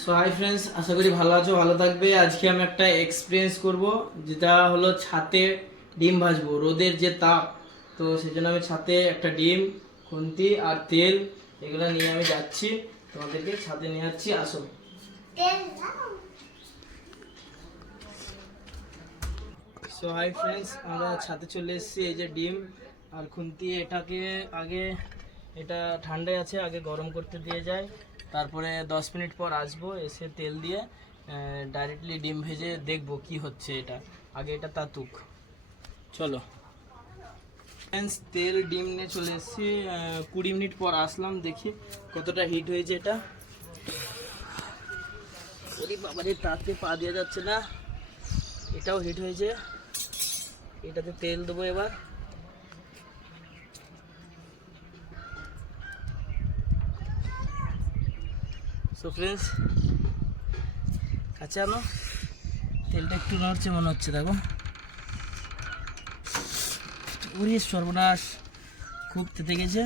So hi friends, আশা করি ভালো আছো, ভালো থাকবে। আজকে আমি একটা এক্সপিরিয়েন্স করব, যেটা হলো ছাতে ডিম ভাজবো। রোদের যে তাপ, তো সেই জন্য আমি ছাতে একটা ডিম, খুন্তি আর তেল এগুলো নিয়ে আমি যাচ্ছি, তোমাদেরকে ছাতে নিয়ে যাচ্ছি, আসো। সো হাই ফ্রেন্ডস, আমরা ছাতে চলে এসেছি। এই যে ডিম আর খুন্তি, এটাকে আগে, এটা ঠান্ডায় আছে, আগে গরম করতে দিয়ে যায়। তারপরে 10 মিনিট পর আসবো, এসে তেল দিয়ে ডাইরেক্টলি ডিম ভেজে দেখবো কি হচ্ছে এটা। আগে এটা তাতুক, চলো ফ্রেন্ডস। তেল ডিম নিয়ে চলে এসেছি, 20 মিনিট পর আসলাম, দেখি কতটা হিট হয়েছে এটা। ওরে বাবারে, তাতে পা দেওয়া যাচ্ছে না, এটাও হিট হয়েছে। এটাতে তেল দেবো এবার। সো ফ্রেন্ডস, কাছে আনো, তেলটা একটু নড়ছে মনে হচ্ছে, দেখো। ওরে সর্বনাশ, খুব তেতে গেছে।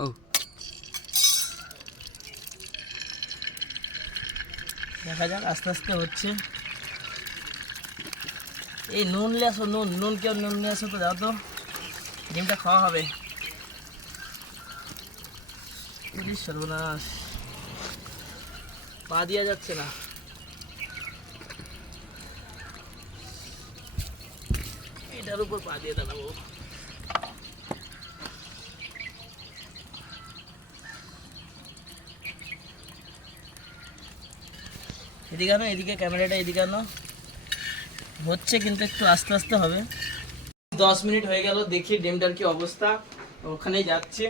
ও দেখা যাক, আস্তে আস্তে হচ্ছে। এই নুন নিয়ে আসো, নুন নুন কেউ নুন নিয়ে আসো তো, দাও তো, ডিমটা খাওয়া হবে। ওরে সর্বনাশ, পা দেওয়া যাচ্ছে না। এটার উপর পা দিয়ে দাঁড়াবো। এদিকে আনো, এদিকে ক্যামেরাটা এদিকে আনো। হচ্ছে কিন্তু একটু আস্তে আস্তে হবে। 10 মিনিট হয়ে গেল, দেখি ডিমটার কি অবস্থা। ওখানেই যাচ্ছে।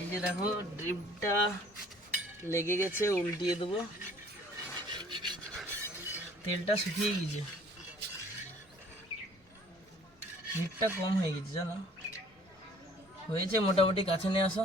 এই যে দেখো, ডিমটা লেগে গেছে, উল্টিয়ে দেবো। তেলটা শুকিয়ে গেছে, হিটটা কম হয়ে গেছে, জানো। হয়েছে মোটামুটি, কাছে নিয়ে আসো।